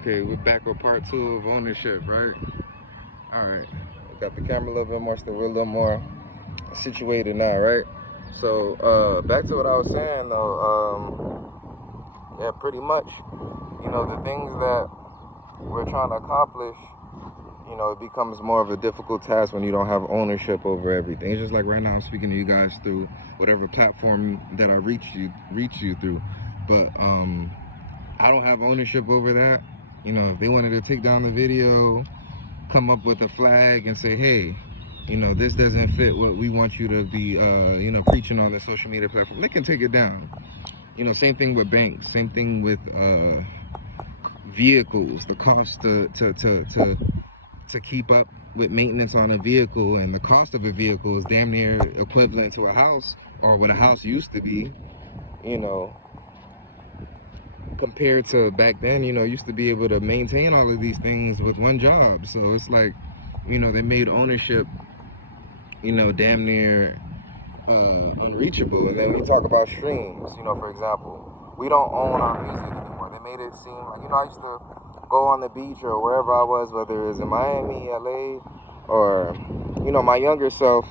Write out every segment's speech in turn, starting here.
Okay, we're back with part 2 of ownership, right? All right, got the camera a little bit more, so we're a little more situated now, right? So, back to what I was saying though. Yeah, pretty much, the things that we're trying to accomplish, it becomes more of a difficult task when you don't have ownership over everything. It's just like right now I'm speaking to you guys through whatever platform that I reach you through, but I don't have ownership over that. If they wanted to take down the video, come up with a flag and say, hey, this doesn't fit what we want you to be, preaching on the social media platform, they can take it down. Same thing with banks, same thing with vehicles. The cost to keep up with maintenance on a vehicle, and the cost of a vehicle is damn near equivalent to a house, or what a house used to be, compared to back then. Used to be able to maintain all of these things with one job. So it's like, they made ownership, damn near unreachable. And then we talk about streams, for example, we don't own our music anymore. They made it seem like, I used to go on the beach or wherever I was, whether it was in Miami, LA, or, my younger self,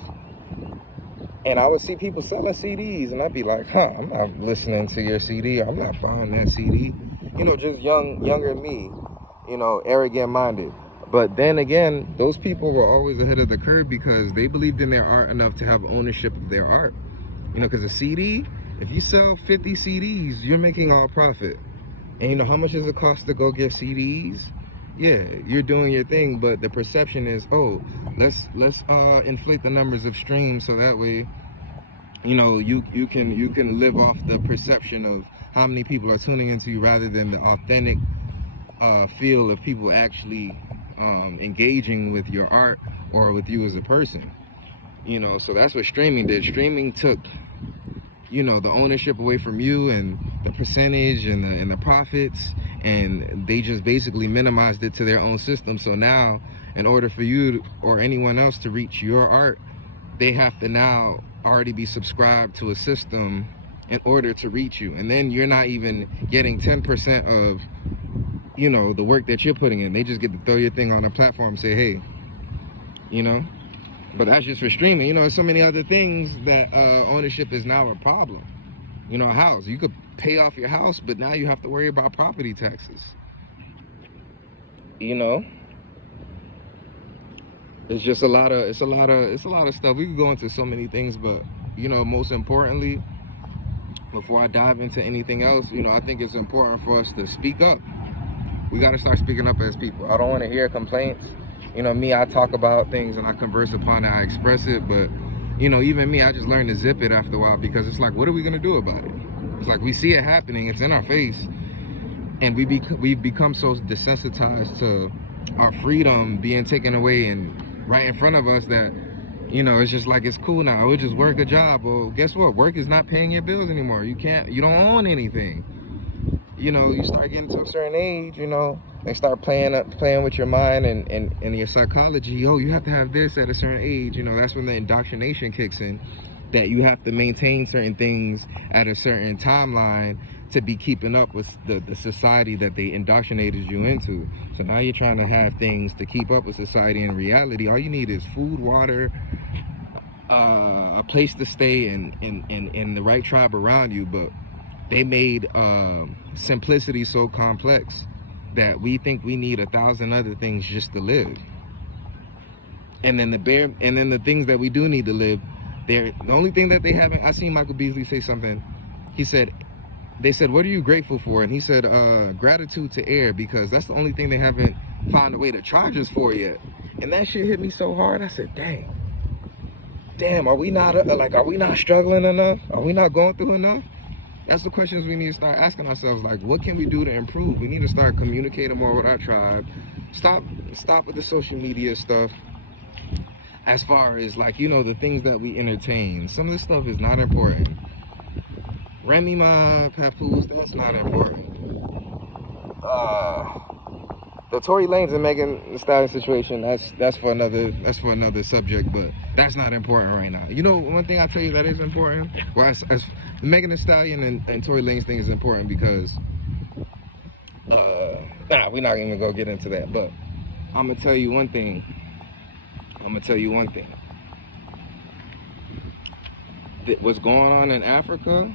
and I would see people selling CDs, and I'd be like, I'm not listening to your CD. I'm not buying that CD. Just younger me, arrogant minded. But then again, those people were always ahead of the curve because they believed in their art enough to have ownership of their art. Because a CD, if you sell 50 CDs, you're making all profit. And how much does it cost to go get CDs? Yeah, you're doing your thing, but the perception is, oh, let's inflate the numbers of streams so that way, you can live off the perception of how many people are tuning into you rather than the authentic feel of people actually engaging with your art or with you as a person. So that's what streaming did. Streaming took the ownership away from you and the percentage and the profits, and they just basically minimized it to their own system. So now, in order for you or anyone else to reach your art, they have to now already be subscribed to a system in order to reach you. And then you're not even getting 10% of the work that you're putting in. They just get to throw your thing on a platform and say, hey, but that's just for streaming. There's so many other things that ownership is now a problem. A house, you could pay off your house, but now you have to worry about property taxes. It's just a lot of stuff. We could go into so many things, but most importantly, before I dive into anything else, I think it's important for us to speak up. We got to start speaking up as people. I don't want to hear complaints. Me, I talk about things and I converse upon it, I express it, but even me, I just learned to zip it after a while, because it's like, what are we gonna do about it? It's like, we see it happening, it's in our face, and we've become so desensitized to our freedom being taken away and right in front of us that it's just like, it's cool now, we'll just work a job. Well, guess what? Work is not paying your bills anymore. You don't own anything. You start getting to a certain age, they start playing with your mind and your psychology. You have to have this at a certain age. That's when the indoctrination kicks in, that you have to maintain certain things at a certain timeline to be keeping up with the society that they indoctrinated you into. So now you're trying to have things to keep up with society. In reality, all you need is food, water, a place to stay, and the right tribe around you. But they made simplicity so complex that we think we need 1,000 other things just to live. And then the things that we do need to live, the only thing that they haven't. I seen Michael Beasley say something. They said, what are you grateful for? And he said, gratitude to air, because that's the only thing they haven't found a way to charge us for yet. And that shit hit me so hard. I said, damn, are we not struggling enough? Are we not going through enough? That's the questions we need to start asking ourselves. Like, what can we do to improve? We need to start communicating more with our tribe. Stop with the social media stuff. As far as, like, the things that we entertain, some of this stuff is not important. Remy Ma, Papoose, that's not important. The Tory Lanez and Megan Thee Stallion situation, that's for another subject, but that's not important right now. One thing I tell you that is important, well, as the Megan Thee Stallion and Tory Lanez thing is important because Nah, we're not even gonna get into that. But I'm gonna tell you one thing. What's going on in Africa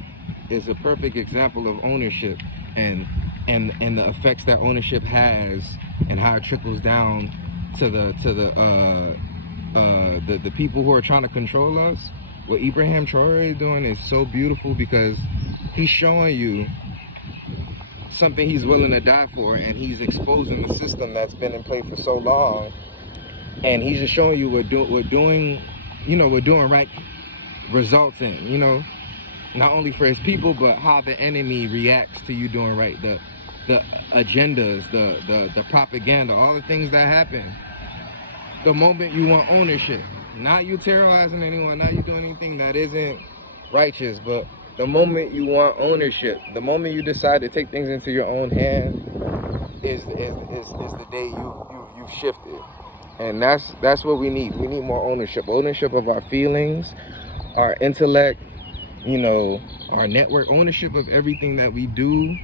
is a perfect example of ownership and the effects that ownership has and how it trickles down to the people who are trying to control us. What Ibrahim Traore is doing is so beautiful because he's showing you something he's willing to die for, and he's exposing the system that's been in place for so long, and he's just showing you what doing right results in, you know, not only for his people, but how the enemy reacts to you doing right, the agendas, the propaganda, all the things that happen the moment you want ownership. Not you terrorizing anyone, not you doing anything that isn't righteous, but the moment you want ownership, the moment you decide to take things into your own hands is the day you've shifted. And that's what we need. We need more ownership. Ownership of our feelings, our intellect, you know, our network, ownership of everything that we do,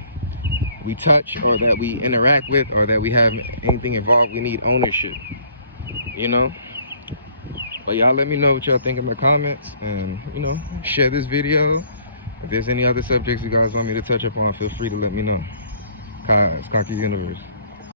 we touch, or that we interact with, or that we have anything involved. We need ownership, you know? But y'all let me know what y'all think in the comments, and, you know, share this video. If there's any other subjects you guys want me to touch upon, feel free to let me know. Kaz, Conquer Universe.